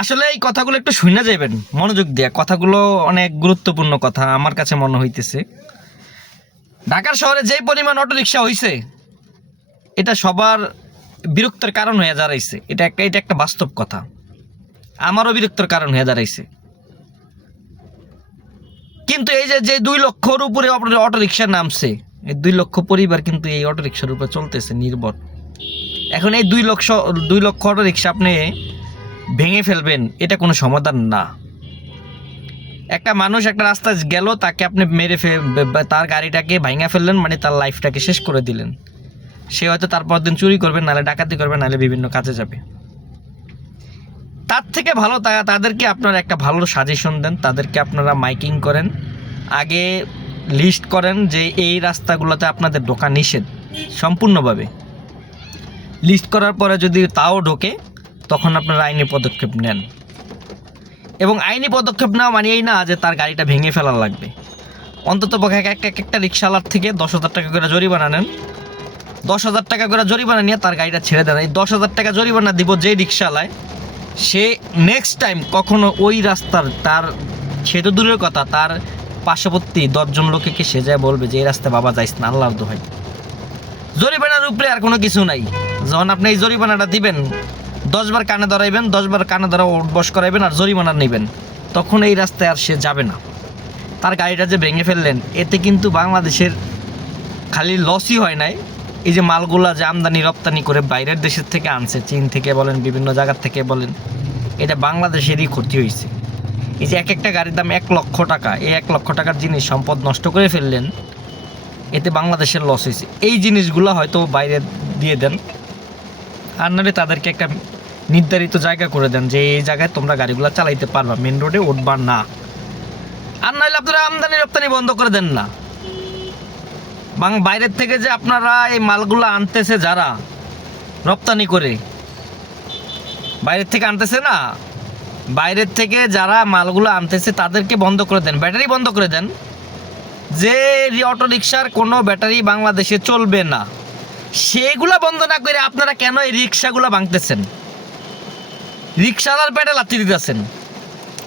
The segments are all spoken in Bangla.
আসলে এই কথাগুলো একটু শুনে যাবেন মনোযোগ দিয়ে। কথাগুলো অনেক গুরুত্বপূর্ণ কথা, আমার কাছে মনে হইতেছে। ঢাকার শহরে যেই পরিমাণ অটোরিকশা হইছে, এটা সবার বিরক্তের কারণ হয়ে দাঁড়াইছে। এটা একটা এটা একটা বাস্তব কথা। আমারও বিরক্তর কারণ হয়ে দাঁড়াইছে। কিন্তু এই যে যে দুই লক্ষর উপরে অটোরিকশা নামছে, এই দুই লক্ষ পরিবার কিন্তু এই অটোরিকশার উপরে চলতেছে, নির্ভর। এখন এই দুই লক্ষ দুই লক্ষ অটোরিকশা আপনি ভেঙে ফেলবেন, এটা কোনো সমাধান না। একটা মানুষ একটা রাস্তায় গেল, তাকে আপনি মেরে ফে তার গাড়িটাকে ভাঙা ফেললেন মানে তার লাইফটাকে শেষ করে দিলেন। সে হয়তো তারপর দিন চুরি করবে, নাহলে ডাকাতি করবে, নাহলে বিভিন্ন কাজে যাবে। তার থেকে ভালো তা, তাদেরকে আপনারা একটা ভালো সাজেশন দেন, তাদেরকে আপনারা মাইকিং করেন। আগে লিস্ট করেন যে এই রাস্তাগুলোতে আপনাদের ঢোকা নিষেধ, সম্পূর্ণভাবে। লিস্ট করার পরে যদি তাও ঢোকে তখন আপনারা আইনি পদক্ষেপ নেন। এবং আইনি পদক্ষেপ নেওয়া মানে এই না যে তার গাড়িটা ভেঙে ফেলা লাগবে। অন্তত পক্ষে এক এক একটা রিক্সাওয়ালার থেকে দশ হাজার টাকা করে জরিমানা নেন। দশ হাজার টাকা করে জরিমানা নিয়ে তার গাড়িটা ছেড়ে দেন। এই দশ হাজার টাকা জরিমানা দিব যে রিক্সাওয়ালায়, সে নেক্সট টাইম কখনো ওই রাস্তার তার, সে তো দূরের কথা, তার পার্শ্ববর্তী দশজন লোকেকে সে যায় বলবে যে, এই রাস্তায় বাবা যাইস না আল্লাহ দোহাই। জরিমানার উপরে আর কোনো কিছু নাই। যখন আপনি এই জরিমানাটা দিবেন দশবার কানে ধরাইবেন, দশবার কানে ধরা বস করাইবেন আর জরিমানা নেবেন। তখন এই রাস্তায় আর সে যাবে না। তার গাড়িটা যে ভেঙে ফেললেন, এতে কিন্তু বাংলাদেশের খালি লসই হয় নাই। এই যে মালগুলা যে আমদানি, রপ্তানি করে বাইরের দেশের থেকে আনছে, চীন থেকে বলেন, বিভিন্ন জায়গার থেকে বলেন, এটা বাংলাদেশেরই ক্ষতি হয়েছে। এই যে এক একটা গাড়ির দাম এক লক্ষ টাকা, এই এক লক্ষ টাকার জিনিস সম্পদ নষ্ট করে ফেললেন, এতে বাংলাদেশের লস হয়েছে। এই জিনিসগুলো হয়তো বাইরে দিয়ে দেন। আর নাহলে তাদেরকে একটা নির্ধারিত জায়গা করে দেন যে এই জায়গায় তোমরা গাড়িগুলো চালাইতে পারবা মেন রোডে উঠবা না। আর নাহলে আপনারা আমদানি রপ্তানি বন্ধ করে দেন না। বাং বাইরের থেকে যে আপনারা এই মালগুলো আনতেছে যারা, রপ্তানি করে, বাইরের থেকে আনতেছে না, বাইরের থেকে যারা মালগুলো আনতেছে তাদেরকে বন্ধ করে দেন, ব্যাটারি বন্ধ করে দেন। যে অটো রিক্সার কোনো ব্যাটারি বাংলাদেশে চলবে না, সেগুলা বন্ধ না করে আপনারা কেন এই রিক্সাগুলো ভাঙতেছেন? রিক্সাওয়ালার পেটে লাথি দিতেছেন।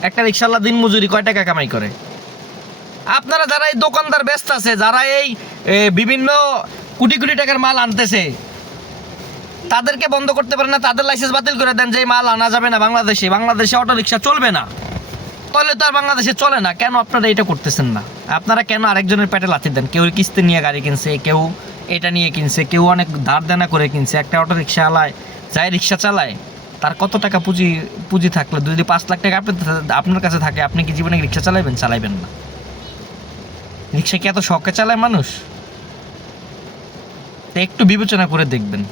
একটা রিক্সাওয়ালা দিন মজুরি কয় টাকা কামাই করে? আপনারা যারা এই দোকানদার ব্যস্ত আছে, যারা এই বিভিন্ন কোটি কোটি টাকার মাল আনতেছে, তাদেরকে বন্ধ করতে পারে না, তাদের লাইসেন্স বাতিল করে দেন যে মাল আনা যাবে না বাংলাদেশে বাংলাদেশে অটো রিক্সা চলবে না। তাহলে তো আর বাংলাদেশে চলে না, কেন আপনারা এটা করতেছেন না? আপনারা কেন আরেকজনের পেটে লাথি দেন? কেউ কিস্তি নিয়ে গাড়ি কিনছে, কেউ এটা নিয়ে কিনছে, কেউ অনেক ধার দেনা করে কিনছে, একটা অটো রিক্সা চালায় যাই রিক্সা চালায় তার কত টাকা পুঁজি পুঁজি থাকলে? যদি পাঁচ লাখ টাকা আপনার আপনার কাছে থাকে, আপনি কি জীবনে রিক্সা চালাইবেন? চালাইবেন না। রিক্সা কি এত শখে চালায় মানুষ? একটু বিবেচনা করে দেখবেন।